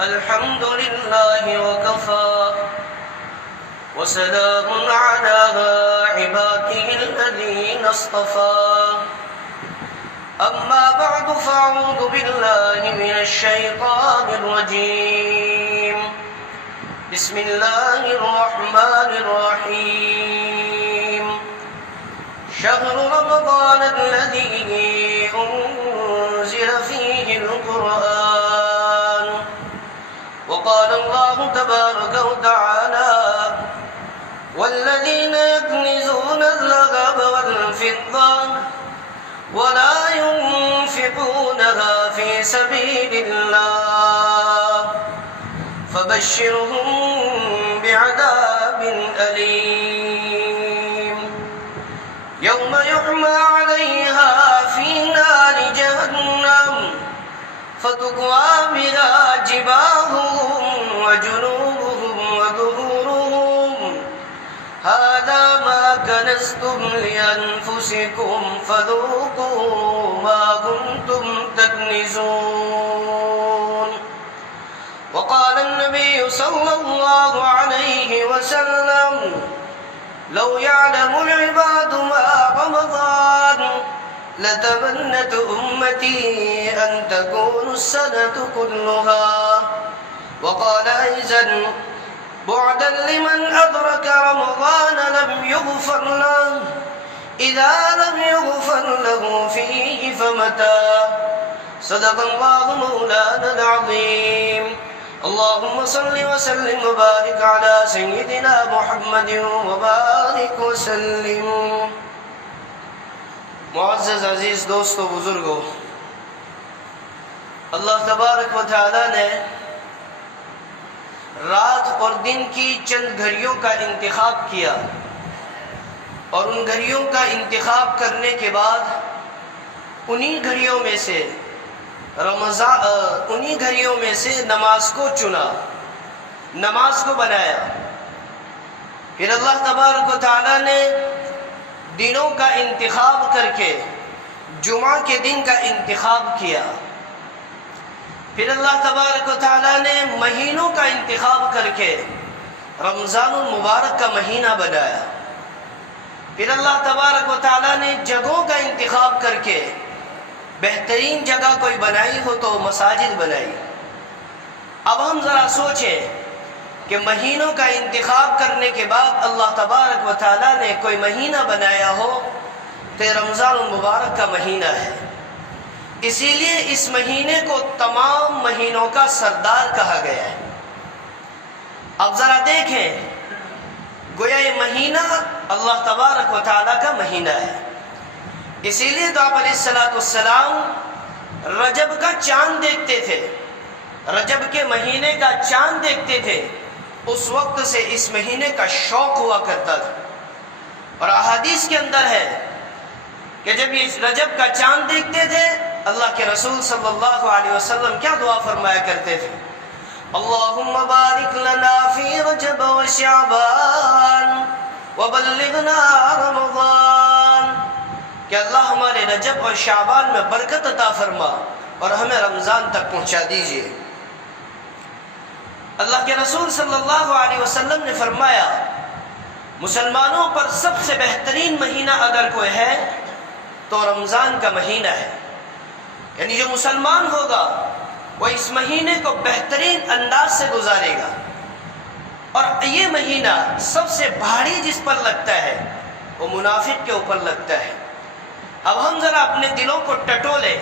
الحمد لله وكفى وسلام على عباده الذين اصطفى أما بعد فأعوذ بالله من الشيطان الرجيم بسم الله الرحمن الرحيم شهر رمضان الذي أنزل فيه القرآن وقال الله تبارك وتعالى والذين يكنزون الذهب والفضة ولا ينفقونها في سبيل الله فبشرهم بعذاب أليم يوم يحمى عليها في نار جهنم فتكوى بها جباههم وجنوبهم وظهورهم هذا ما كنزتم لأنفسكم فذوقوا ما كنتم تكنزون وقال النبي صلى الله عليه وسلم لو يعلم العباد ما رمضان لتمنت أمتي أن تكون السنة كلها وقال أيضا بعدا لمن أدرك رمضان لم يغفر له إذا لم يغفر له فيه فمتى صدق الله مولانا العظيم اللهم صل وسلم وبارك على سيدنا محمد وبارك وسلم معزز عزیز دوستو بزرگو، اللہ تبارک و تعالی نے رات اور دن کی چند گھڑیوں کا انتخاب کیا اور ان گھڑیوں کا انتخاب کرنے کے بعد انہی گھڑیوں میں سے نماز کو چنا، نماز کو بنایا۔ پھر اللہ تبارک و تعالی نے دنوں کا انتخاب کر کے جمعہ کے دن کا انتخاب کیا۔ پھر اللہ تبارک و تعالی نے مہینوں کا انتخاب کر کے رمضان المبارک کا مہینہ بنایا۔ پھر اللہ تبارک و تعالی نے جگہوں کا انتخاب کر کے بہترین جگہ کوئی بنائی ہو تو مساجد بنائی۔ اب ہم ذرا سوچیں کہ مہینوں کا انتخاب کرنے کے بعد اللہ تبارک و تعالی نے کوئی مہینہ بنایا ہو تو رمضان المبارک کا مہینہ ہے۔ اسی لیے اس مہینے کو تمام مہینوں کا سردار کہا گیا ہے۔ اب ذرا دیکھیں، گویا یہ مہینہ اللہ تبارک و تعالی کا مہینہ ہے۔ اسی لیے تو آپ علیہ السلام رجب کا چاند دیکھتے تھے، رجب کے مہینے کا چاند دیکھتے تھے، اس وقت سے اس مہینے کا شوق ہوا کرتا تھا۔ اور احادیث کے اندر ہے کہ جب یہ رجب کا چاند دیکھتے تھے، اللہ کے رسول صلی اللہ علیہ وسلم کیا دعا فرمایا کرتے تھے؟ اللہم بارک لنا فی رجب و شعبان وبلغنا رمضان، کہ اللہ ہمارے رجب اور شعبان میں برکت عطا فرما اور ہمیں رمضان تک پہنچا دیجئے۔ اللہ کے رسول صلی اللہ علیہ وسلم نے فرمایا مسلمانوں پر سب سے بہترین مہینہ اگر کوئی ہے تو رمضان کا مہینہ ہے، یعنی جو مسلمان ہوگا وہ اس مہینے کو بہترین انداز سے گزارے گا۔ اور یہ مہینہ سب سے بھاری جس پر لگتا ہے وہ منافق کے اوپر لگتا ہے۔ اب ہم ذرا اپنے دلوں کو ٹٹولیں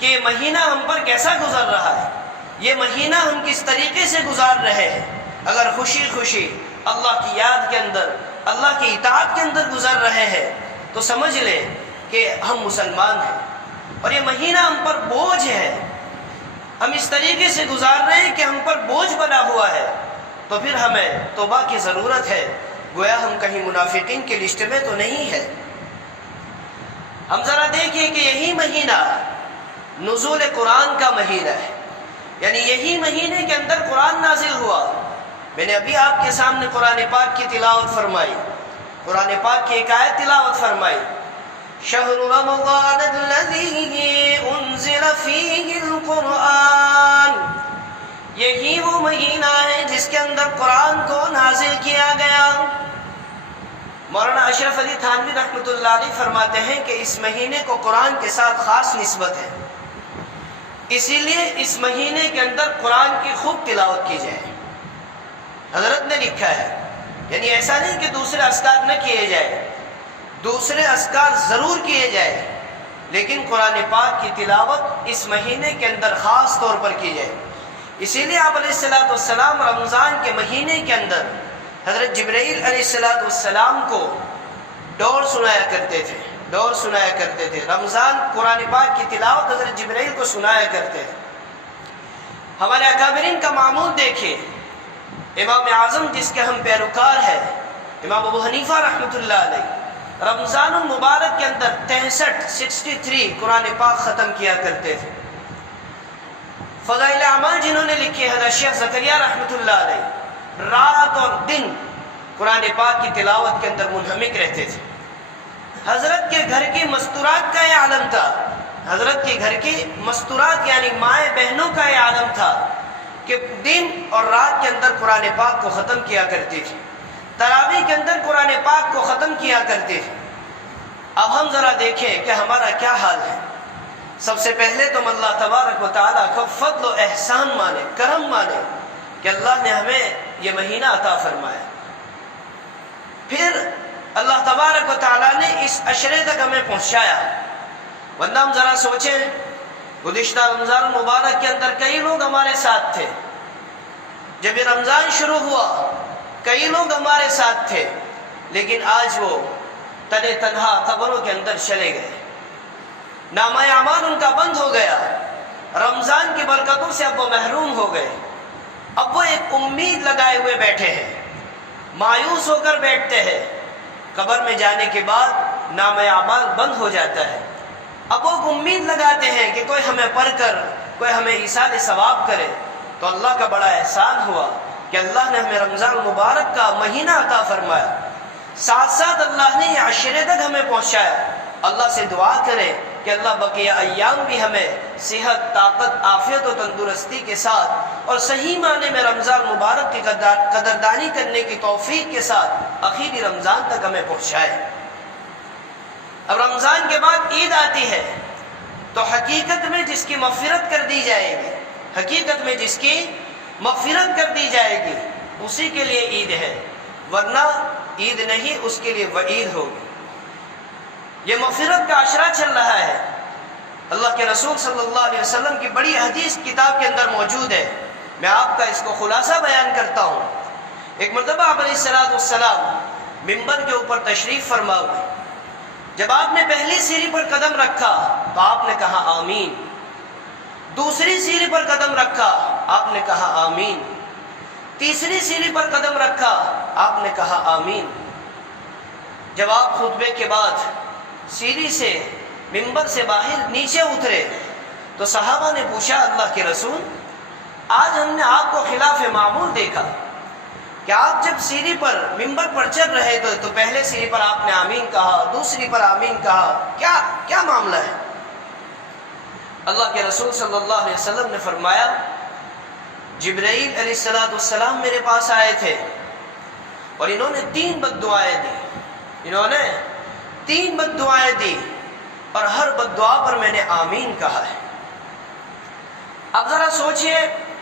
کہ یہ مہینہ ہم پر کیسا گزر رہا ہے، یہ مہینہ ہم کس طریقے سے گزار رہے ہیں۔ اگر خوشی خوشی اللہ کی یاد کے اندر، اللہ کی اطاعت کے اندر گزر رہے ہیں تو سمجھ لیں کہ ہم مسلمان ہیں۔ اور یہ مہینہ ہم پر بوجھ ہے، ہم اس طریقے سے گزار رہے ہیں کہ ہم پر بوجھ بنا ہوا ہے، تو پھر ہمیں توبہ کی ضرورت ہے، گویا ہم کہیں منافقین کی لسٹ میں تو نہیں ہے۔ ہم ذرا دیکھیں کہ یہی مہینہ نزول قرآن کا مہینہ ہے، یعنی یہی مہینے کے اندر قرآن نازل ہوا۔ میں نے ابھی آپ کے سامنے قرآن پاک کی تلاوت فرمائی، قرآن پاک کی ایک آیت تلاوت فرمائی، شہر رمضان الذی انزل فیہ القرآن، یہ مہینہ ہے جس کے اندر قرآن کو نازل کیا گیا۔ مولانا اشرف علی تھانوی رحمۃ اللہ علیہ فرماتے ہیں کہ اس مہینے کو قرآن کے ساتھ خاص نسبت ہے، اسی لیے اس مہینے کے اندر قرآن کی خوب تلاوت کی جائے۔ حضرت نے لکھا ہے، یعنی ایسا نہیں کہ دوسرے اذکار نہ کیے جائے، دوسرے اذکار ضرور کیے جائے، لیکن قرآن پاک کی تلاوت اس مہینے کے اندر خاص طور پر کی جائے۔ اسی لیے آپ علیہ السلام رمضان کے مہینے کے اندر حضرت جبرائیل علیہ السلام کو ڈور سنایا کرتے تھے۔ رمضان قرآن پاک کی تلاوت حضرت جبرائیل کو سنایا کرتے تھے۔ ہمارے اکابرین کا معمول دیکھیں، امام اعظم جس کے ہم پیروکار ہیں، امام ابو حنیفہ رحمۃ اللہ علیہ، رمضان المبارک کے اندر 63 قرآن پاک ختم کیا کرتے تھے۔ فضائل اعمال جنہوں نے لکھی حضرت شیخ زکریہ رحمۃ اللہ علیہ رات اور دن قرآن پاک کی تلاوت کے اندر منہمک رہتے تھے۔ حضرت کے گھر کی مستورات کا یہ عالم تھا، حضرت کے گھر کی مستورات یعنی مائیں بہنوں کا یہ عالم تھا کہ دن اور رات کے اندر قرآن پاک کو ختم کیا کرتی تھی، تراویح کے اندر قرآن پاک کو ختم کیا کرتی تھی۔ اب ہم ذرا دیکھیں کہ ہمارا کیا حال ہے۔ سب سے پہلے تو ہم اللہ تبارک و تعالیٰ کو فضل و احسان مانے، کرم مانے کہ اللہ نے ہمیں یہ مہینہ عطا فرمایا۔ پھر اللہ تبارک و تعالیٰ نے اس عشرے تک ہمیں پہنچایا، ورنہ ہم ذرا سوچیں گزشتہ رمضان مبارک کے اندر کئی لوگ ہمارے ساتھ تھے، جب یہ رمضان شروع ہوا کئی لوگ ہمارے ساتھ تھے، لیکن آج وہ تنے تنہا قبروں کے اندر چلے گئے، نامہ اعمال ان کا بند ہو گیا، رمضان کی برکتوں سے اب وہ محروم ہو گئے۔ اب وہ ایک امید لگائے ہوئے بیٹھے ہیں، مایوس ہو کر بیٹھتے ہیں، قبر میں جانے کے بعد نامہ اعمال بند ہو جاتا ہے۔ اب وہ امید لگاتے ہیں کہ کوئی ہمیں پڑھ کر کوئی ہمیں ایصال ثواب کرے، تو اللہ کا بڑا احسان ہوا کہ اللہ نے ہمیں رمضان مبارک کا مہینہ عطا فرمایا، ساتھ ساتھ اللہ نے یہ عشرے تک ہمیں پہنچایا۔ اللہ سے دعا کریں کہ اللہ بقیہ ایام بھی ہمیں صحت، طاقت، عافیت و تندرستی کے ساتھ اور صحیح معنی میں رمضان مبارک کی قدردانی کرنے کی توفیق کے ساتھ آخری رمضان تک ہمیں پہنچائے۔ اب رمضان کے بعد عید آتی ہے، تو حقیقت میں جس کی مغفرت کر دی جائے گی، حقیقت میں جس کی مغفرت کر دی جائے گی اسی کے لیے عید ہے، ورنہ عید نہیں، اس کے لیے وعید ہوگی۔ یہ مغفرت کا عشرہ چل رہا ہے، اللہ کے رسول صلی اللہ علیہ وسلم کی بڑی حدیث کتاب کے اندر موجود ہے، میں آپ کا اس کو خلاصہ بیان کرتا ہوں۔ ایک مرتبہ آپ علیہ السلام منبر کے اوپر تشریف فرما ہوئے، جب آپ نے پہلی سیڑھی پر قدم رکھا تو آپ نے کہا آمین، دوسری سیڑھی پر قدم رکھا آپ نے کہا آمین، تیسری سیڑھی پر قدم رکھا آپ نے کہا آمین۔ جب آپ خطبے کے بعد سیڑھی سے منبر سے باہر نیچے اترے تو صحابہ نے پوچھا اللہ کے رسول، آج ہم نے آپ کو خلاف معمول دیکھا کہ آپ جب سیڑھی پر منبر پر چڑھ رہے تو پہلے سیڑھی پر آپ نے آمین کہا، دوسری پر آمین کہا، کیا معاملہ ہے؟ اللہ کے رسول صلی اللہ علیہ وسلم نے فرمایا، جبرائیل علیہ السلام میرے پاس آئے تھے اور انہوں نے 3 بد دعائیں دی اور ہر بد دعا پر میں نے آمین کہا ہے۔ اب ذرا سوچئے،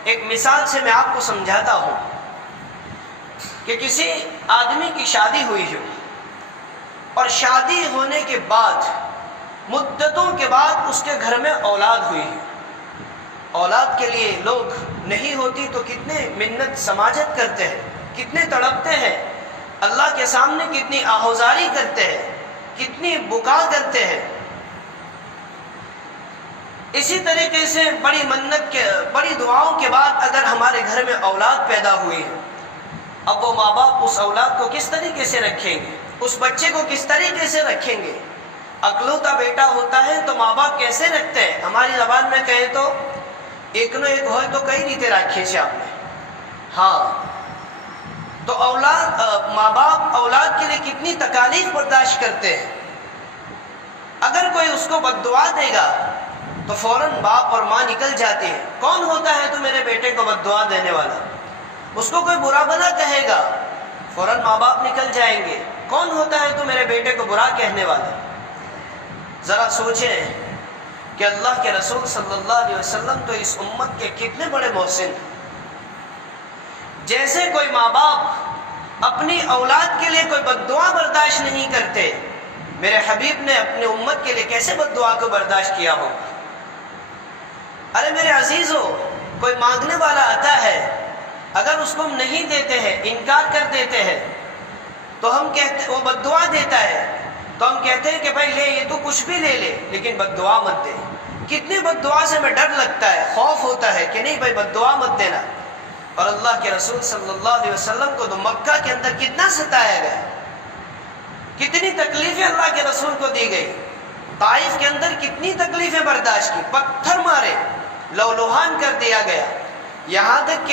ایک مثال سے میں آپ کو سمجھاتا ہوں کہ کسی آدمی کی شادی ہوئی ہو اور شادی ہونے کے بعد مدتوں کے بعد اس کے گھر میں اولاد ہوئی ہے، اولاد کے لیے لوگ نہیں ہوتی تو کتنے منت سماجت کرتے ہیں، کتنے تڑپتے ہیں، اللہ کے سامنے کتنی آہوزاری کرتے ہیں، کتنی بکا کرتے ہیں۔ اسی طریقے سے بڑی دعاؤں کے بعد اگر ہمارے گھر میں اولاد پیدا ہوئی ہے، اب وہ ماں باپ اس اولاد کو کس طریقے سے رکھیں گے، اس بچے کو کس طریقے سے رکھیں گے؟ اکلوتا بیٹا ہوتا ہے تو ماں باپ کیسے رکھتے ہیں؟ ہماری زبان میں کہیں تو ایک نو ایک ہوئے تو کئی ریتے رکھے سے آپ نے، ہاں، تو ماں باپ اولاد کے لیے کتنی تکالیف برداشت کرتے ہیں۔ اگر کوئی اس کو بد دعا دے گا تو فوراً باپ اور ماں نکل جاتے ہیں، کون ہوتا ہے تو میرے بیٹے کو بد دعا دینے والا؟ اس کو کوئی برا بھلا کہے گا فوراً ماں باپ نکل جائیں گے، کون ہوتا ہے تو میرے بیٹے کو برا کہنے والا؟ ذرا سوچیں کہ اللہ کے رسول صلی اللہ علیہ وسلم تو اس امت کے کتنے بڑے محسن ہیں۔ جیسے کوئی ماں باپ اپنی اولاد کے لیے کوئی بد دعا برداشت نہیں کرتے، میرے حبیب نے اپنے امت کے لیے کیسے بد دعا کو برداشت کیا ہو؟ ارے میرے عزیزو، کوئی مانگنے والا آتا ہے، اگر اس کو ہم نہیں دیتے ہیں، انکار کر دیتے ہیں، تو ہم کہتے وہ بد دعا دیتا ہے تو ہم کہتے ہیں کہ بھائی لے، یہ تو کچھ بھی لے لے لیکن بد دعا مت دے۔ کتنی بد دعا سے ہمیں ڈر لگتا ہے، خوف ہوتا ہے کہ نہیں بھائی بد دعا مت دینا۔ اور اللہ کے رسول صلی اللہ علیہ وسلم کو تو مکہ کے اندر کتنا ستایا گیا، کتنی تکلیفیں اللہ کے رسول کو دی گئی، طائف کے اندر کتنی تکلیفیں برداشت کی، پتھر مارے، لہولوہان کر دیا گیا، یہاں تک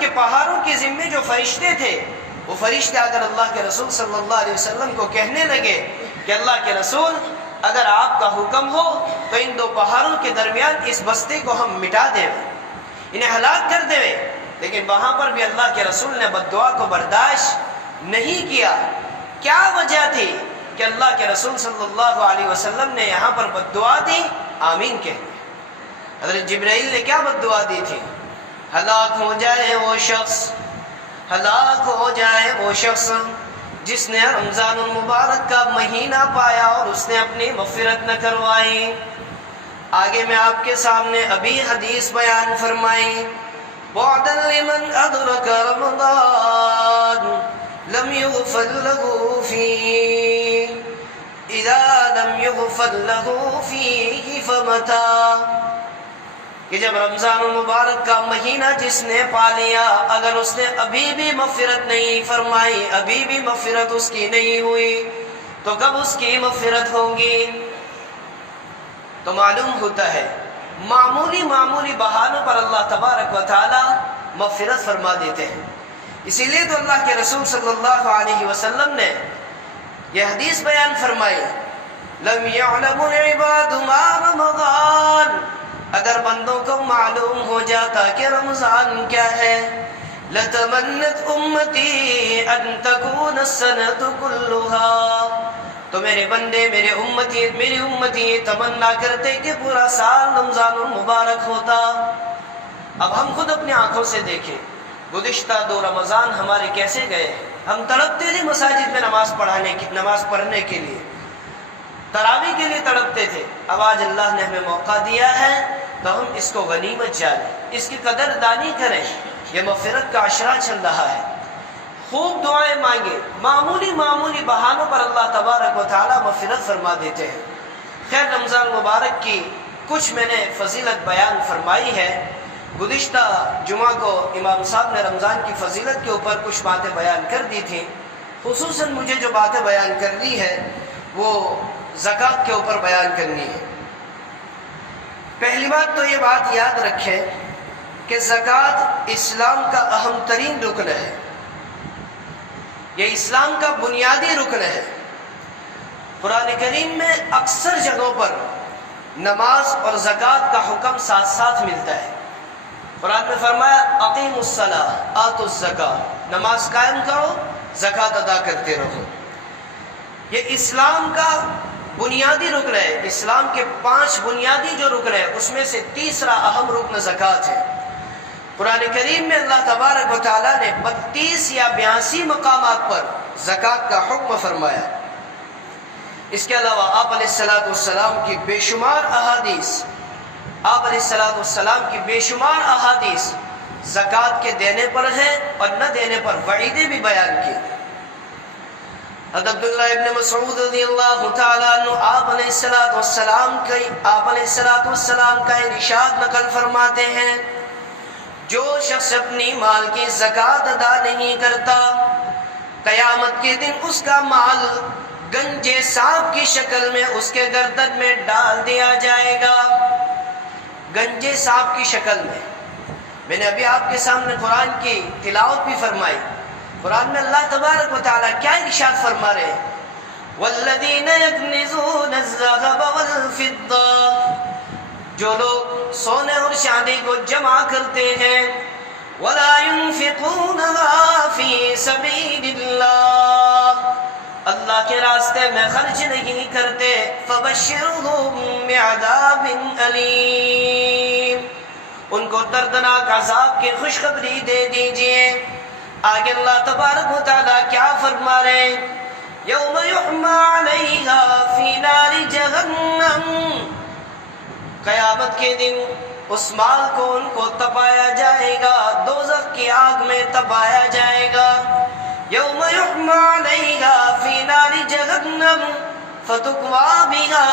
کہ پہاڑوں کے ذمے جو فرشتے تھے وہ فرشتے آ کر اللہ کے رسول صلی اللہ علیہ وسلم کو کہنے لگے کہ اللہ کے رسول اگر آپ کا حکم ہو تو ان دو پہاڑوں کے درمیان اس بستی کو ہم مٹا دیں، انہیں ہلاک کر دیں، لیکن وہاں پر بھی اللہ کے رسول نے بد دعا کو برداشت نہیں کیا۔ کیا وجہ تھی کہ اللہ کے رسول صلی اللہ علیہ وسلم نے یہاں پر بد دعا دی؟ آمین کہنے۔ حضرت جبرائیل نے کیا بد دعا دی تھی؟ ہلاک ہو جائے وہ شخص، ہلاک ہو جائے وہ شخص جس نے رمضان المبارک کا مہینہ پایا اور اس نے اپنی مغفرت نہ کروائی۔ آگے میں آپ کے سامنے ابھی حدیث بیان فرمائی، وعدا لمن ادرک رمضان لم یغفر له فیہ اذا لم یغفر له فیہ فمتی، کہ جب رمضان المبارک کا مہینہ جس نے پا لیا، اگر اس نے ابھی بھی مغفرت نہیں فرمائی، ابھی بھی مغفرت اس کی نہیں ہوئی، تو کب اس کی مغفرت ہوگی؟ تو معلوم ہوتا ہے معمولی بہانوں پر اللہ تبارک و تعالی مغفرت فرما دیتے ہیں۔ اسی لیے تو اللہ کے رسول صلی اللہ علیہ وسلم نے یہ حدیث بیان فرمائی، لم يعلم العباد ما رمضان، اگر بندوں کو معلوم ہو جاتا کہ رمضان کیا ہے، لتمنت امتی ان تکون السنة كلها، تو میرے بندے میری امتی یہ تمنا کرتے کہ پورا سال رمضان المبارک ہوتا۔ اب ہم خود اپنی آنکھوں سے دیکھیں، گزشتہ 2 رمضان ہمارے کیسے گئے؟ ہم تڑپتے تھے مساجد میں نماز پڑھنے کے لیے، تراویح کے لیے تڑپتے تھے۔ اب آج اللہ نے ہمیں موقع دیا ہے تو ہم اس کو غنیمت جانیں، اس کی قدر دانی کریں۔ یہ مغفرت کا عشرہ چل رہا ہے، خوب دعائیں مانگے، معمولی بہانوں پر اللہ تبارک و تعالی مغفرت فرما دیتے ہیں۔ خیر، رمضان مبارک کی کچھ میں نے فضیلت بیان فرمائی ہے۔ گزشتہ جمعہ کو امام صاحب نے رمضان کی فضیلت کے اوپر کچھ باتیں بیان کر دی تھیں، خصوصاً مجھے جو باتیں بیان کرنی ہے وہ زکوٰۃ کے اوپر بیان کرنی ہے۔ پہلی بات تو یہ بات یاد رکھیں کہ زکوٰۃ اسلام کا اہم ترین رکن ہے، یہ اسلام کا بنیادی رکن ہے۔ قرآن کریم میں اکثر جگہوں پر نماز اور زکوٰۃ کا حکم ساتھ ساتھ ملتا ہے۔ قرآن میں فرمایا اقیموا الصلاۃ آتوا الزکاۃ، نماز قائم کرو، زکوٰۃ ادا کرتے رہو۔ یہ اسلام کا بنیادی رکن ہے، اسلام کے 5 بنیادی جو رکن ہے اس میں سے تیسرا اہم رکن زکوٰۃ ہے۔ قرآن کریم میں اللہ تبارک و تعالیٰ نے 32 یا 82 مقامات پر زکوٰۃ کا حکم فرمایا۔ اس کے علاوہ آپ علیہ السلام کی بے شمار احادیث زکوٰۃ کے دینے پر ہیں اور نہ دینے پر وعیدیں بھی بیان کی۔ حضرت عبداللہ ابن مسعود رضی اللہ تعالیٰ عنہ آپ علیہ السلام کا ارشاد نقل فرماتے ہیں، جو شخص اپنی مال کی زکوٰۃ ادا نہیں کرتا، قیامت کے دن اس کا مال گنجے سانپ کی شکل میں اس کے گردن میں ڈال دیا جائے گا، گنجے سانپ کی شکل میں۔ میں نے ابھی آپ کے سامنے قرآن کی تلاوت بھی فرمائی۔ قرآن میں اللہ تبارک و تعالیٰ کیا ارشاد فرما رہے ہیں؟ والذین یکنزون الذھب والفضہ، جو لوگ سونے اور چاندی کو جمع کرتے ہیں، ولا ينفقونها في سبيل الله، اللہ کے راستے میں خرچ نہیں کرتے، فبشرهم بعذاب علیم، ان کو دردناک عذاب کی خوشخبری دے دیجئے۔ آگے اللہ تبارک و تعالیٰ کیا فرما رہے ہیں؟ یوم یحمى علیہا فی نار جہنم، قیامت کے دن اس مال کو ان کو تپایا جائے گا، دوزخ کی آگ میں تپایا جائے گا۔ یوم یحمى علیہا فی نار جہنم فتکوی بها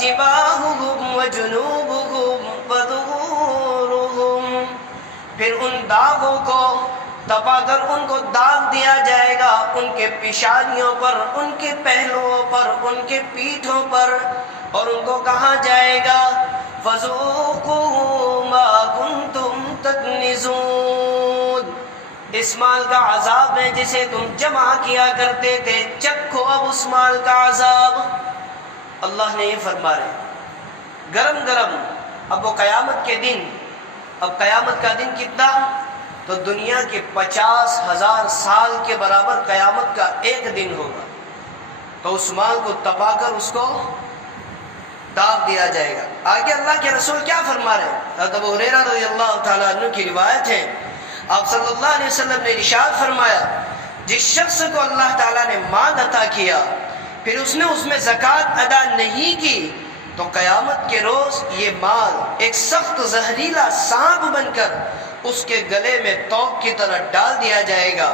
جباہہم وجنوبہم وظہورہم، پھر ان داغوں کو تپا کر ان کو داغ دیا جائے گا، ان کے پیشانیوں پر، ان کے پہلوؤں پر، ان کے پیٹھوں پر، اور ان کو کہا جائے گا فَذُوقُوا مَا كُنتُمْ تَكْنِزُونَ، اس مال کا عذاب ہے جسے تم جمع کیا کرتے تھے، چکھو اب اس مال کا عذاب۔ اللہ نے یہ فرما رہے گرم گرم، اب وہ قیامت کے دن، اب قیامت کا دن کتنا؟ تو دنیا کے 50,000 سال کے برابر قیامت کا ایک دن ہوگا، تو اس مال کو تپا کر اس کو داغ دیا جائے گا۔ آگے اللہ کے رسول کیا فرما رہے ہیں؟ حضرت ابو ہریرہ رضی اللہ تعالیٰ عنہ کی روایت ہے، آپ صلی اللہ علیہ وسلم نے ارشاد فرمایا، جس شخص کو اللہ تعالیٰ نے مال عطا کیا پھر اس نے اس میں زکوٰۃ ادا نہیں کی، تو قیامت کے روز یہ مال ایک سخت زہریلا سانپ بن کر اس کے گلے میں توق کی طرح ڈال دیا جائے گا۔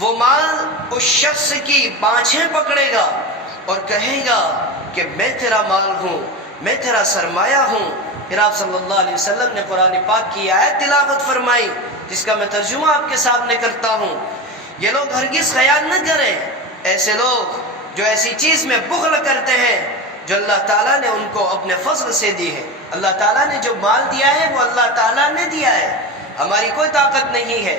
وہ مال اس شخص کی بانچھیں پکڑے گا اور کہے گا کہ میں تیرا مال ہوں، میں تیرا سرمایہ ہوں۔ پھر آپ صلی اللہ علیہ وسلم نے قرآن پاک کی آیت تلاوت فرمائی، جس کا میں ترجمہ آپ کے سامنے کرتا ہوں۔ یہ لوگ ہرگز خیال نہ کریں، ایسے لوگ جو ایسی چیز میں بخل کرتے ہیں جو اللہ تعالیٰ نے ان کو اپنے فضل سے دی ہے۔ اللہ تعالیٰ نے جو مال دیا ہے وہ اللہ تعالیٰ نے دیا ہے، ہماری کوئی طاقت نہیں ہے۔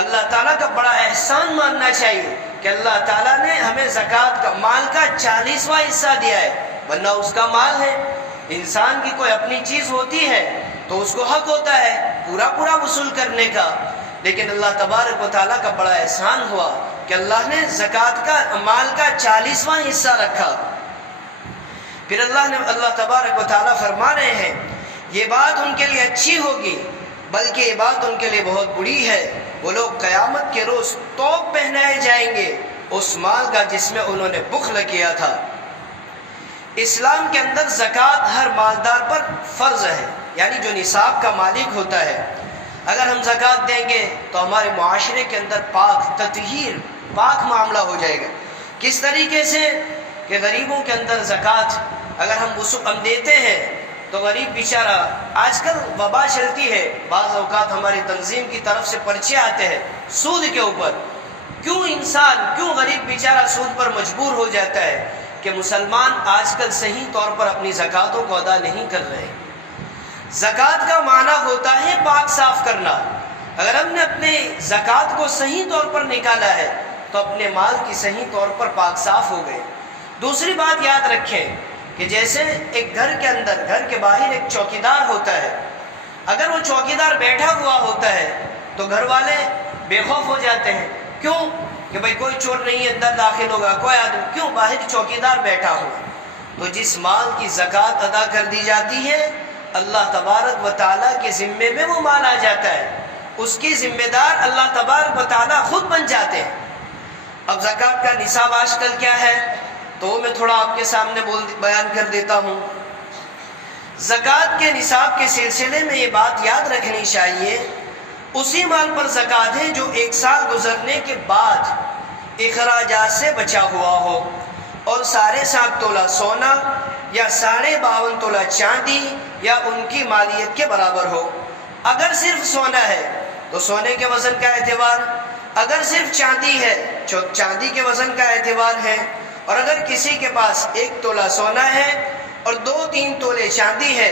اللہ تعالیٰ کا بڑا احسان ماننا چاہیے کہ اللہ تعالیٰ نے ہمیں زکوٰۃ کا مال کا 40واں حصہ دیا ہے، ورنہ اس کا مال ہے۔ انسان کی کوئی اپنی چیز ہوتی ہے تو اس کو حق ہوتا ہے پورا وصول کرنے کا، لیکن اللہ تبارک و تعالیٰ کا بڑا احسان ہوا کہ اللہ نے زکوٰۃ کا مال کا 40واں حصہ رکھا۔ پھر اللہ تبارک و تعالیٰ فرما رہے ہیں، یہ بات ان کے لیے اچھی ہوگی، بلکہ یہ بات ان کے لیے بہت بری ہے۔ وہ لوگ قیامت کے روز توق پہنائے جائیں گے اس مال کا جس میں انہوں نے بخل کیا تھا۔ اسلام کے اندر زکوٰۃ ہر مالدار پر فرض ہے، یعنی جو نصاب کا مالک ہوتا ہے۔ اگر ہم زکوٰۃ دیں گے تو ہمارے معاشرے کے اندر پاک تطہیر، پاک معاملہ ہو جائے گا۔ کس طریقے سے؟ کہ غریبوں کے اندر زکوٰۃ اگر ہم دیتے ہیں تو غریب بیچارہ، آج کل وبا چلتی ہے، بعض اوقات ہماری تنظیم کی طرف سے پرچے آتے ہیں سود کے اوپر۔ کیوں غریب بیچارہ سود پر مجبور ہو جاتا ہے؟ کہ مسلمان آج کل صحیح طور پر اپنی زکوٰۃوں کو ادا نہیں کر رہے۔ زکوٰۃ کا معنی ہوتا ہے پاک صاف کرنا۔ اگر ہم نے اپنے زکوٰۃ کو صحیح طور پر نکالا ہے تو اپنے مال کی صحیح طور پر پاک صاف ہو گئے۔ دوسری بات یاد رکھیں کہ جیسے ایک گھر کے اندر، گھر کے باہر ایک چوکیدار ہوتا ہے، اگر وہ چوکیدار بیٹھا ہوا ہوتا ہے تو گھر والے بے خوف ہو جاتے ہیں۔ کیوں؟ کہ بھئی کوئی چور نہیں اندر داخل ہوگا، کوئی آدمی، کیوں؟ باہر چوکیدار بیٹھا ہو۔ تو جس مال کی زکوٰۃ ادا کر دی جاتی ہے، اللہ تبارک و تعالیٰ کے ذمے میں وہ مال آ جاتا ہے، اس کی ذمہ دار اللہ تبارک و تعالیٰ خود بن جاتے ہیں۔ اب زکوٰۃ کا نصاب آج کل کیا ہے تو میں تھوڑا آپ کے سامنے بیان کر دیتا ہوں۔ زکوٰۃ کے نصاب کے سلسلے میں یہ بات یاد رکھنی چاہیے، اسی مال پر زکوٰۃ ہے جو 1 سال گزرنے کے بعد اخراجات سے بچا ہوا ہو، اور 7.5 تولہ سونا یا 52.5 تولہ چاندی یا ان کی مالیت کے برابر ہو۔ اگر صرف سونا ہے تو سونے کے وزن کا اعتبار، اگر صرف چاندی ہے تو چاندی کے وزن کا اعتبار ہے، اور اگر کسی کے پاس 1 تولہ سونا ہے اور 2-3 تولے چاندی ہے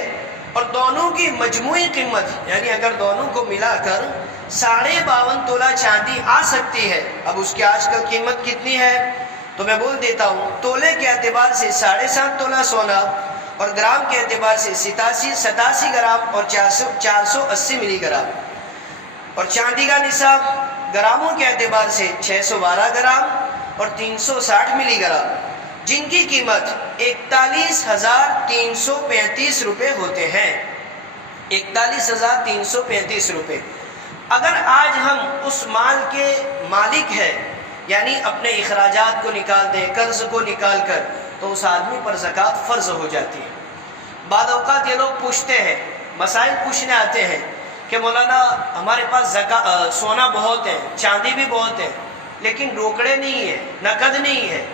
اور دونوں کی مجموعی قیمت، یعنی اگر دونوں کو ملا کر 52.5 تولہ چاندی آ سکتی ہے۔ اب اس کی آج کل قیمت کتنی ہے تو میں بول دیتا ہوں، تولے کے اعتبار سے 7.5 تولہ سونا اور گرام کے اعتبار سے 87 گرام اور 480 ملی گرام، اور چاندی کا نصاب گراموں کے اعتبار سے 612 گرام اور 360 ملی گرام، جن کی قیمت 41,335 روپے ہوتے ہیں، 41,335 روپے۔ اگر آج ہم اس مال کے مالک ہیں، یعنی اپنے اخراجات کو نکال دیں، قرض کو نکال کر، تو اس آدمی پر زکوٰۃ فرض ہو جاتی ہے۔ بعض اوقات یہ لوگ پوچھتے ہیں، مسائل پوچھنے آتے ہیں کہ مولانا ہمارے پاس سونا بہت ہے، چاندی بھی بہت ہے، لیکن روکڑے نہیں ہے، نقد نہیں ہے،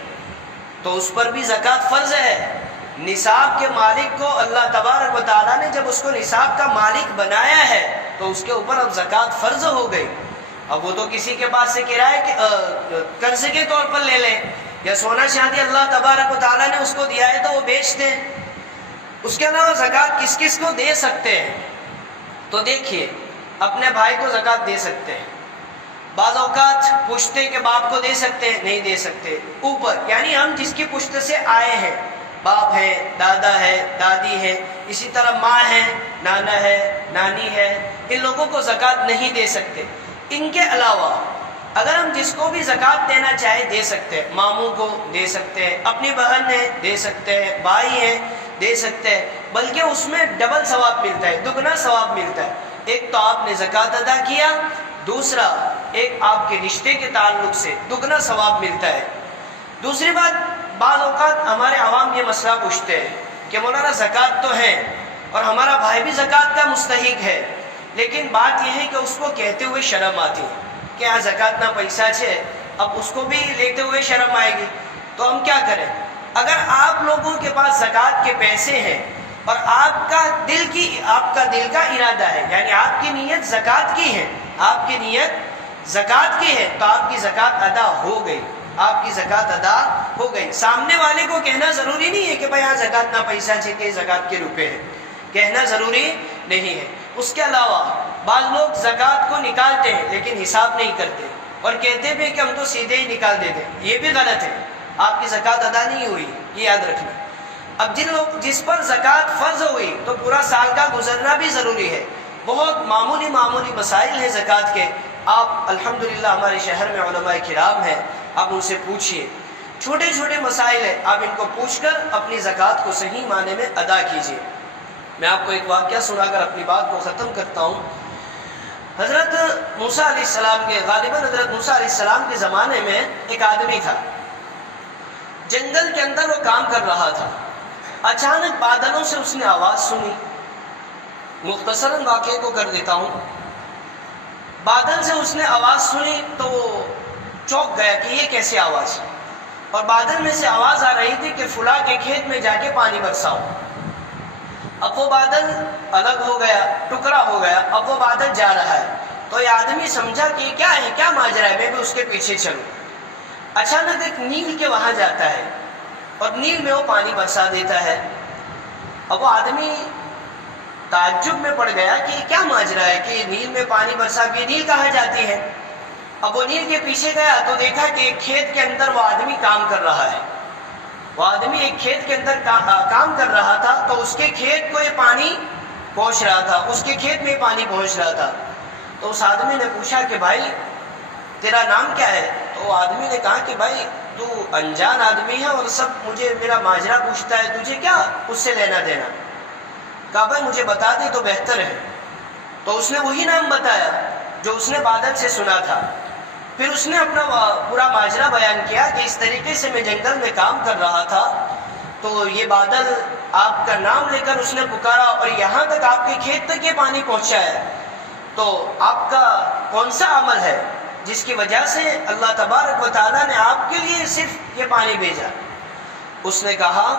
تو اس پر بھی زکوٰۃ فرض ہے۔ نصاب کے مالک کو اللہ تبارک و تعالیٰ نے جب اس کو نصاب کا مالک بنایا ہے تو اس کے اوپر اب زکوٰۃ فرض ہو گئی۔ اب وہ تو کسی کے پاس سے کرائے قرض کے طور پر لے لیں، یا سونا چاندی اللہ تبارک و تعالیٰ نے اس کو دیا ہے تو وہ بیچ دیں۔ اس کے علاوہ زکوٰۃ کس کس کو دے سکتے ہیں؟ تو دیکھیے، اپنے بھائی کو زکوٰۃ دے سکتے ہیں۔ بعض اوقات پشتے کے باپ کو دے سکتے ہیں، نہیں دے سکتے۔ اوپر یعنی ہم جس کی پشت سے آئے ہیں، باپ ہے، دادا ہے، دادی ہے، اسی طرح ماں ہے، نانا ہے، نانی ہے، ان لوگوں کو زکوٰۃ نہیں دے سکتے۔ ان کے علاوہ اگر ہم جس کو بھی زکوٰۃ دینا چاہے دے سکتے ہیں، ماموں کو دے سکتے ہیں، اپنی بہن ہے دے سکتے ہیں، بھائی ہے دے سکتے ہیں، بلکہ اس میں ڈبل ثواب ملتا ہے، دگنا ثواب ملتا ہے۔ ایک تو آپ نے زکوٰۃ ادا کیا، دوسرا ایک آپ کے رشتے کے تعلق سے دگنا ثواب ملتا ہے۔ دوسری بات، بعض اوقات ہمارے عوام یہ مسئلہ پوچھتے ہیں کہ مولانا زکوٰۃ تو ہے اور ہمارا بھائی بھی زکوٰۃ کا مستحق ہے، لیکن بات یہ ہے کہ اس کو کہتے ہوئے شرم آتی ہے کہ ہاں زکوٰۃ نہ پیسہ ہے، اب اس کو بھی لیتے ہوئے شرم آئے گی، تو ہم کیا کریں؟ اگر آپ لوگوں کے پاس زکوٰۃ کے پیسے ہیں اور آپ کا دل کا ارادہ ہے، یعنی آپ کی نیت زکوٰۃ کی ہے، آپ کی نیت زکوٰۃ کی ہے، تو آپ کی زکوٰۃ ادا ہو گئی، آپ کی زکوٰۃ ادا ہو گئی۔ سامنے والے کو کہنا ضروری نہیں ہے کہ بھائی ہاں زکوٰۃ نہ پیسہ چاہیے، زکوٰۃ کے روپے ہیں، کہنا ضروری نہیں ہے۔ اس کے علاوہ بعض لوگ زکوٰۃ کو نکالتے ہیں لیکن حساب نہیں کرتے اور کہتے بھی کہ ہم تو سیدھے ہی نکال دیتے ہیں، یہ بھی غلط ہے، آپ کی زکوٰۃ ادا نہیں ہوئی، یہ یاد رکھنا۔ اب جس پر زکوٰۃ فرض ہوئی تو پورا سال کا گزرنا بھی ضروری ہے۔ بہت معمولی مسائل ہیں زکوٰۃ کے، آپ الحمدللہ ہمارے شہر میں علماء کرام ہیں، آپ ان سے پوچھئے، چھوٹے چھوٹے مسائل ہیں، آپ ان کو پوچھ کر اپنی زکوٰۃ کو صحیح معنی میں ادا کیجیے۔ میں آپ کو ایک واقعہ سنا کر اپنی بات کو ختم کرتا ہوں۔ حضرت موسیٰ علیہ السلام کے زمانے میں ایک آدمی تھا، جنگل کے اندر وہ کام کر رہا تھا، اچانک بادلوں سے اس نے آواز سنی۔ مختصراً واقعے کو کر دیتا ہوں۔ بادل سے اس نے آواز سنی تو وہ چونک گیا کہ یہ کیسے آواز، اور بادل میں سے آواز آ رہی تھی کہ فلاں کے کھیت میں جا کے پانی برساؤ۔ اب وہ بادل الگ ہو گیا، ٹکڑا ہو گیا، اب وہ بادل جا رہا ہے، تو یہ آدمی سمجھا کہ یہ کیا ہے، کیا ماجرا ہے، میں بھی اس کے پیچھے چلوں۔ اچانک ایک نیل کے وہاں جاتا ہے اور نیل میں وہ پانی برسا دیتا ہے۔ اب وہ آدمی تعجب میں پڑ گیا کہ یہ کیا ماجرا ہے کہ نیل میں پانی برسا کے نیل کہاں جاتی ہے۔ اب وہ نیل کے پیچھے گیا تو دیکھا کہ ایک کھیت کے اندر وہ آدمی کام کر رہا ہے، وہ آدمی ایک کھیت کے اندر کام کر رہا تھا، تو اس کے کھیت کو یہ پانی پہنچ رہا تھا، اس کے کھیت میں پانی پہنچ رہا تھا۔ تو اس آدمی نے پوچھا کہ بھائی تیرا نام کیا ہے؟ تو آدمی نے کہا کہ بھائی تو انجان آدمی ہے اور سب مجھے میرا ماجرا پوچھتا ہے، تجھے کیا اس سے لینا دینا؟ کہا بھائی مجھے بتا دے تو بہتر ہے۔ تو اس نے وہی نام بتایا جو اس نے بادل سے سنا تھا۔ پھر اس نے اپنا پورا ماجرا بیان کیا کہ اس طریقے سے میں جنگل میں کام کر رہا تھا تو یہ بادل آپ کا نام لے کر اس نے پکارا اور یہاں تک آپ کے کھیت تک یہ پانی پہنچایا، تو آپ کا کون سا عمل ہے جس کی وجہ سے اللہ تبارک و تعالیٰ نے آپ کے لیے صرف یہ پانی بھیجا؟ اس نے کہا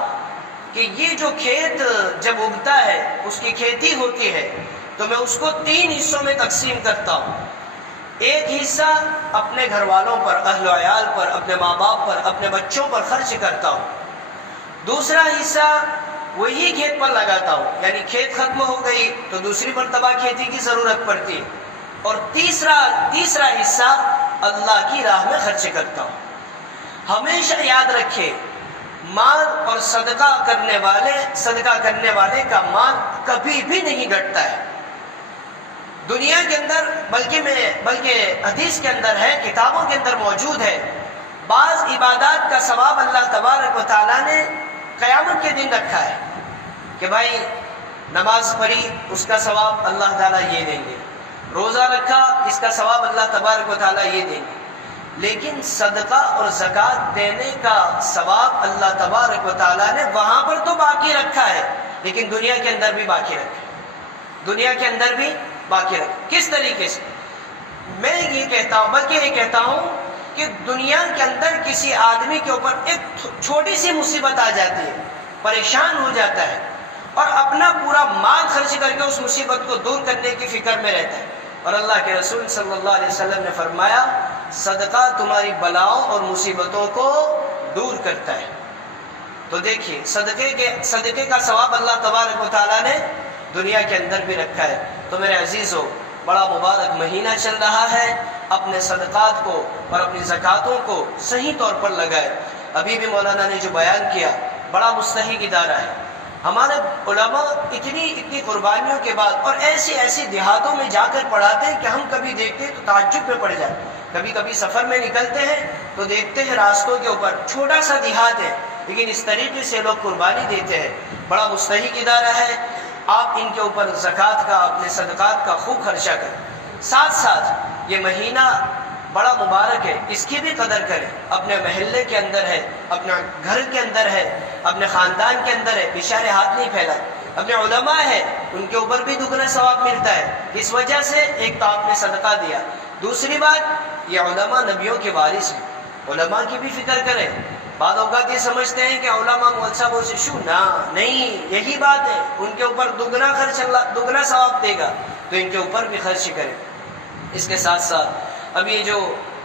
کہ یہ جو کھیت جب اگتا ہے، اس کی کھیتی ہوتی ہے، تو میں اس کو 3 حصوں میں تقسیم کرتا ہوں۔ ایک حصہ اپنے گھر والوں پر، اہل و عیال پر، اپنے ماں باپ پر، اپنے بچوں پر خرچ کرتا ہوں۔ دوسرا حصہ وہی کھیت پر لگاتا ہوں، یعنی کھیت ختم ہو گئی تو دوسری مرتبہ کھیتی کی ضرورت پڑتی ہے۔ اور تیسرا حصہ اللہ کی راہ میں خرچ کرتا ہوں۔ ہمیشہ یاد رکھے، مال اور صدقہ کرنے والے کا مال کبھی بھی نہیں گھٹتا ہے۔ دنیا کے اندر بلکہ حدیث کے اندر ہے، کتابوں کے اندر موجود ہے، بعض عبادات کا ثواب اللہ تبارک و تعالیٰ نے قیامت کے دن رکھا ہے کہ بھائی نماز پڑھی اس کا ثواب اللہ تعالیٰ یہ دیں گے، روزہ رکھا اس کا ثواب اللہ تبارک و تعالیٰ یہ دیں گے، لیکن صدقہ اور زکوٰۃ دینے کا ثواب اللہ تبارک و تعالیٰ نے وہاں پر تو باقی رکھا ہے، لیکن دنیا کے اندر بھی باقی رکھا ہے، دنیا کے اندر بھی باقی رکھا۔ کس طریقے سے؟ میں یہ کہتا ہوں، بلکہ یہ کہتا ہوں کہ دنیا کے اندر کسی آدمی کے اوپر ایک چھوٹی سی مصیبت آ جاتی ہے، پریشان ہو جاتا ہے اور اپنا پورا مال خرچ کر کے اس مصیبت کو دور کرنے کی فکر میں رہتا ہے، اور اللہ کے رسول صلی اللہ علیہ وسلم نے فرمایا صدقہ تمہاری بلاؤں اور مصیبتوں کو دور کرتا ہے۔ تو دیکھیے صدقے کا ثواب اللہ تبارک و تعالیٰ نے دنیا کے اندر بھی رکھا ہے۔ تو میرے عزیزو، بڑا مبارک مہینہ چل رہا ہے، اپنے صدقات کو اور اپنی زکوٰۃوں کو صحیح طور پر لگائے۔ ابھی بھی مولانا نے جو بیان کیا بڑا مستحق ادارہ ہے۔ ہمارے علماء اتنی قربانیوں کے بعد اور ایسی دیہاتوں میں جا کر پڑھاتے ہیں کہ ہم کبھی دیکھتے ہیں تو تعجب میں پڑ جاتے ہیں۔ کبھی سفر میں نکلتے ہیں تو دیکھتے ہیں راستوں کے اوپر چھوٹا سا دیہات ہے، لیکن اس طریقے سے لوگ قربانی دیتے ہیں۔ بڑا مستحق ادارہ ہے، آپ ان کے اوپر زکوٰۃ کا، اپنے صدقات کا خوب خرچہ کریں۔ ساتھ ساتھ یہ مہینہ بڑا مبارک ہے، اس کی بھی قدر کریں۔ اپنے محلے کے اندر ہے، اپنے گھر کے اندر ہے، اپنے خاندان کے اندر ہے، بشارے ہاتھ نہیں پھیلائے۔ اپنے علماء ہے، ان کے اوپر بھی دگنا ثواب ملتا ہے۔ اس وجہ سے ایک تو آپ نے صدقہ دیا، دوسری بات یہ علماء نبیوں کے وارث ہیں، علماء کی بھی فکر کریں۔ بعض اوقات یہ سمجھتے ہیں کہ علماء مولسا سے شو نہ، نہیں، یہی بات ہے، ان کے اوپر دگنا ثواب دے گا، تو ان کے اوپر بھی خرچ کریں۔ اس کے ساتھ ساتھ اب یہ جو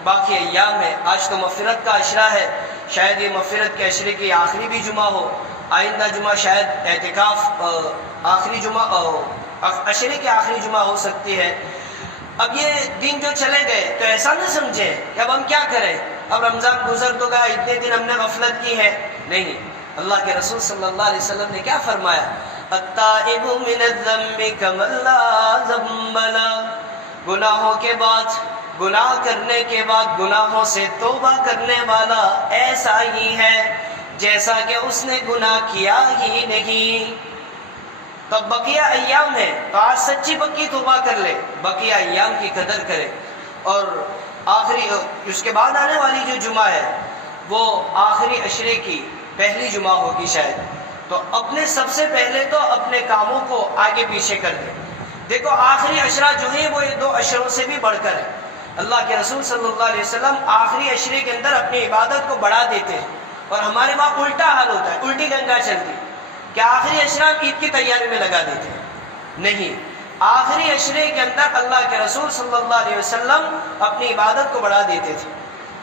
باقی ایام ہے، آج تو مغفرت کا عشرہ ہے، شاید یہ مغفرت کے عشرے کی آخری بھی جمعہ ہو، آئندہ جمعہ شاید اعتکاف آخری جمعہ عشرے کی آخری جمعہ ہو سکتی ہے۔ اب یہ دن جو چلے گئے تو ایسا نہ سمجھیں کہ اب ہم کیا کریں، اب رمضان گزر تو گیا، اتنے دن ہم نے غفلت کی ہے۔ نہیں، اللہ کے رسول صلی اللہ علیہ وسلم نے کیا فرمایا؟ التائب من الذنب کمن لا ذنب لہ، گناہوں کے بعد، گناہ کرنے کے بعد گناہوں سے توبہ کرنے والا ایسا ہی ہے جیسا کہ اس نے گناہ کیا ہی نہیں۔ تب بقیہ ایام ہے تو آج سچی پکی توبہ کر لے، بقیہ ایام کی قدر کرے، اور آخری اس کے بعد آنے والی جو جمعہ ہے وہ آخری عشرے کی پہلی جمعہ ہوگی شاید، تو اپنے سب سے پہلے تو اپنے کاموں کو آگے پیچھے کر دیں۔ دیکھو آخری عشرہ جو ہے وہ یہ دو عشروں سے بھی بڑھ کر ہے۔ اللہ کے رسول صلی اللہ علیہ وسلم آخری عشرے کے اندر اپنی عبادت کو بڑھا دیتے ہیں، اور ہمارے وہاں الٹا حال ہوتا ہے، الٹی گنگا چلتی ہے کہ آخری عشرہ عید کی تیاری میں لگا دیتے ہیں۔ نہیں، آخری عشرے کے اندر اللہ کے رسول صلی اللہ علیہ وسلم اپنی عبادت کو بڑھا دیتے تھے،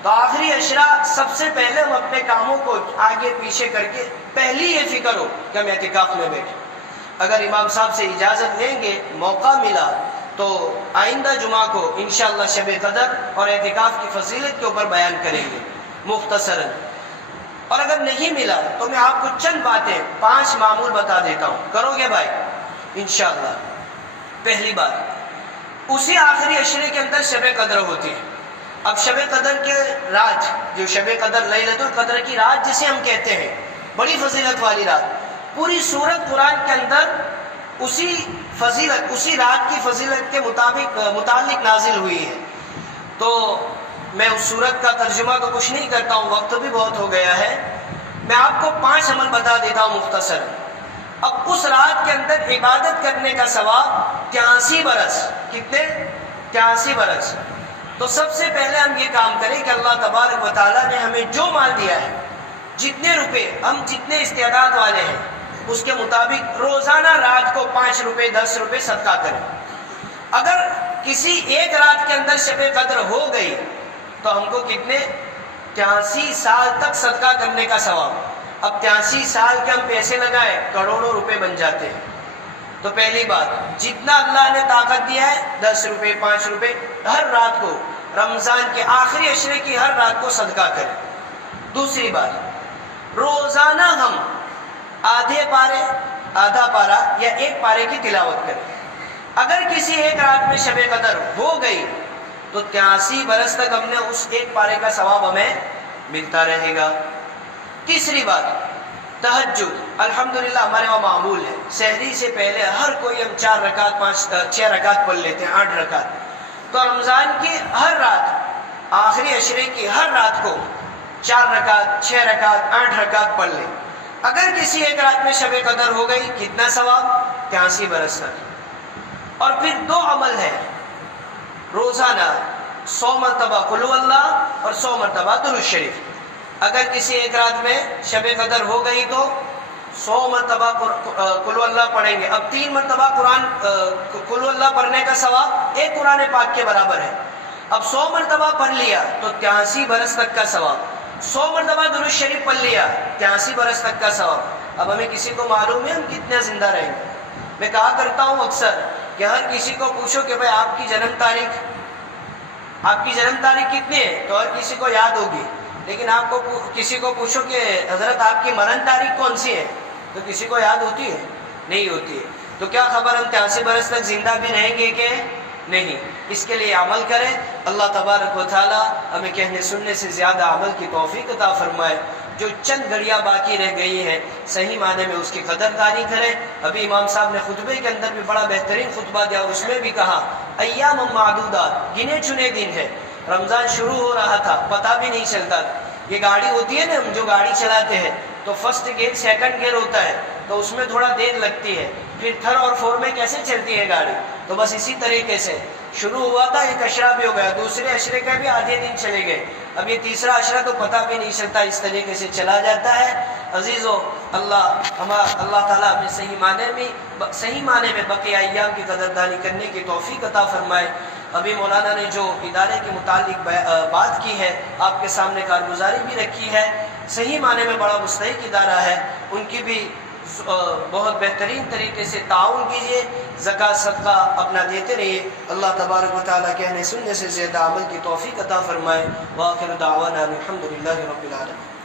تو آخری عشرہ سب سے پہلے ہم اپنے کاموں کو آگے پیچھے کر کے پہلی یہ فکر ہو کہ ہم اعتکاف میں بیٹھیں۔ اگر امام صاحب سے اجازت لیں گے، موقع ملا تو آئندہ جمعہ کو انشاءاللہ شب قدر اور اعتکاف کی فضیلت کے اوپر بیان کریں گے مختصراً، اور اگر نہیں ملا تو میں آپ کو چند باتیں 5 معمول بتا دیتا ہوں، کرو گے بھائی انشاءاللہ۔ پہلی بات، اسی آخری عشرے کے اندر شب قدر ہوتی ہے۔ اب شب قدر کے رات، جو شب قدر لیلۃ القدر کی رات جسے ہم کہتے ہیں، بڑی فضیلت والی رات، پوری سورت قرآن کے اندر اسی رات کی فضیلت کے متعلق نازل ہوئی ہے۔ تو میں اس سورت کا ترجمہ تو کچھ نہیں کرتا ہوں، وقت بھی بہت ہو گیا ہے، میں آپ کو 5 عمل بتا دیتا ہوں مختصر۔ اب اس رات کے اندر عبادت کرنے کا ثواب 83 برس، کتنے؟ 83 برس۔ تو سب سے پہلے ہم یہ کام کریں کہ اللہ تبارک و تعالیٰ نے ہمیں جو مال دیا ہے، جتنے روپے ہم جتنے استعداد والے ہیں اس کے مطابق روزانہ رات کو 5 روپے 10 روپے صدقہ کریں۔ اگر کسی ایک رات کے اندر شب قدر ہو گئی تو ہم کو کتنے؟ 83 سال تک صدقہ کرنے کا ثواب۔ اب 83 سال کے ہم پیسے لگائیں، کروڑوں روپے بن جاتے ہیں۔ تو پہلی بات، جتنا اللہ نے طاقت دیا ہے 10 روپے 5 روپے ہر رات کو، رمضان کے آخری عشرے کی ہر رات کو صدقہ کریں۔ دوسری بات، روزانہ ہم آدھا پارہ یا 1 پارے کی تلاوت کریں۔ اگر کسی ایک رات میں شب قدر ہو گئی تو 83 برس تک ہم نے اس ایک پارے کا ثواب ہمیں ملتا رہے گا۔ تیسری بات، تہجد الحمدللہ ہمارے وہاں معمول ہے، سحری سے پہلے ہر کوئی ہم 4 رکعت 6 رکعت پڑھ لیتے ہیں، 8 رکعت۔ تو رمضان کی ہر رات، آخری عشرے کی ہر رات کو 4 رکعت 6 رکعت 8 رکعت پڑھ لیں۔ اگر کسی ایک رات میں شب قدر ہو گئی، کتنا ثواب؟ 83 برس تک۔ اور پھر 2 عمل ہے روزانہ، 100 مرتبہ قل ہو اللہ اور 100 مرتبہ درود شریف۔ اگر کسی ایک رات میں شب قدر ہو گئی تو 100 مرتبہ قل ہو اللہ پڑھیں گے۔ اب 3 مرتبہ قل ہو اللہ پڑھنے کا ثواب ایک قرآن پاک کے برابر ہے۔ اب 100 مرتبہ پڑھ لیا تو 83 برس تک کا ثواب، 100 مرتبہ درود شریف پڑھ لیا 83 برس تک کا ثواب۔ اب ہمیں کسی کو معلوم ہے ہم کتنے زندہ رہیں گے؟ میں کہا کرتا ہوں اکثر کہ ہر کسی کو پوچھو کہ بھائی آپ کی جنم تاریخ کتنی ہے، تو ہر کسی کو یاد ہوگی، لیکن آپ کو کسی کو پوچھو کہ حضرت آپ کی مرن تاریخ کون سی ہے، تو کسی کو یاد ہوتی ہے؟ نہیں ہوتی ہے۔ تو کیا خبر ہم 83 برس تک زندہ بھی رہیں گے کہ نہیں؟ اس کے لیے عمل کریں۔ اللہ تبارک و تعالی ہمیں کہنے سننے سے زیادہ عمل کی توفیق عطا فرمائے۔ جو چند گھڑیاں باقی رہ گئی ہیں صحیح معنی میں اس کی قدردانی کریں۔ ابھی امام صاحب نے خطبے کے اندر بھی بڑا بہترین خطبہ دیا اور اس میں بھی کہا ایام معدودات، گنے چنے دن ہے۔ رمضان شروع ہو رہا تھا، پتہ بھی نہیں چلتا۔ یہ گاڑی ہوتی ہے نا، ہم جو گاڑی چلاتے ہیں تو فرسٹ گیئر سیکنڈ گیئر ہوتا ہے تو اس میں تھوڑا دیر لگتی ہے، پھر 3 اور 4 میں کیسے چلتی ہے گاڑی؟ تو بس اسی طریقے سے شروع ہوا تھا، ایک عشرہ بھی ہو گیا، دوسرے عشرے کا بھی آدھے دن چلے گئے، اب یہ تیسرا عشرہ تو پتہ بھی نہیں چلتا، اس طریقے سے چلا جاتا ہے۔ عزیزو، اللہ تعالیٰ ہمیں صحیح معنی میں بقیہ ایام کی قدردانی کرنے کی توفیق عطا فرمائے۔ ابھی مولانا نے جو ادارے کے متعلق بات کی ہے، آپ کے سامنے کارگزاری بھی رکھی ہے، صحیح معنی میں بڑا مستحق ادارہ ہے، ان کی بھی بہت بہترین طریقے سے تعاون کیجیے، زکوٰۃ صدقہ اپنا دیتے رہیے۔ اللہ تبارک و تعالیٰ کہنے سننے سے زیادہ عمل کی توفیق عطا فرمائے۔ وآخر دعوانا الحمدللہ رب العالمین۔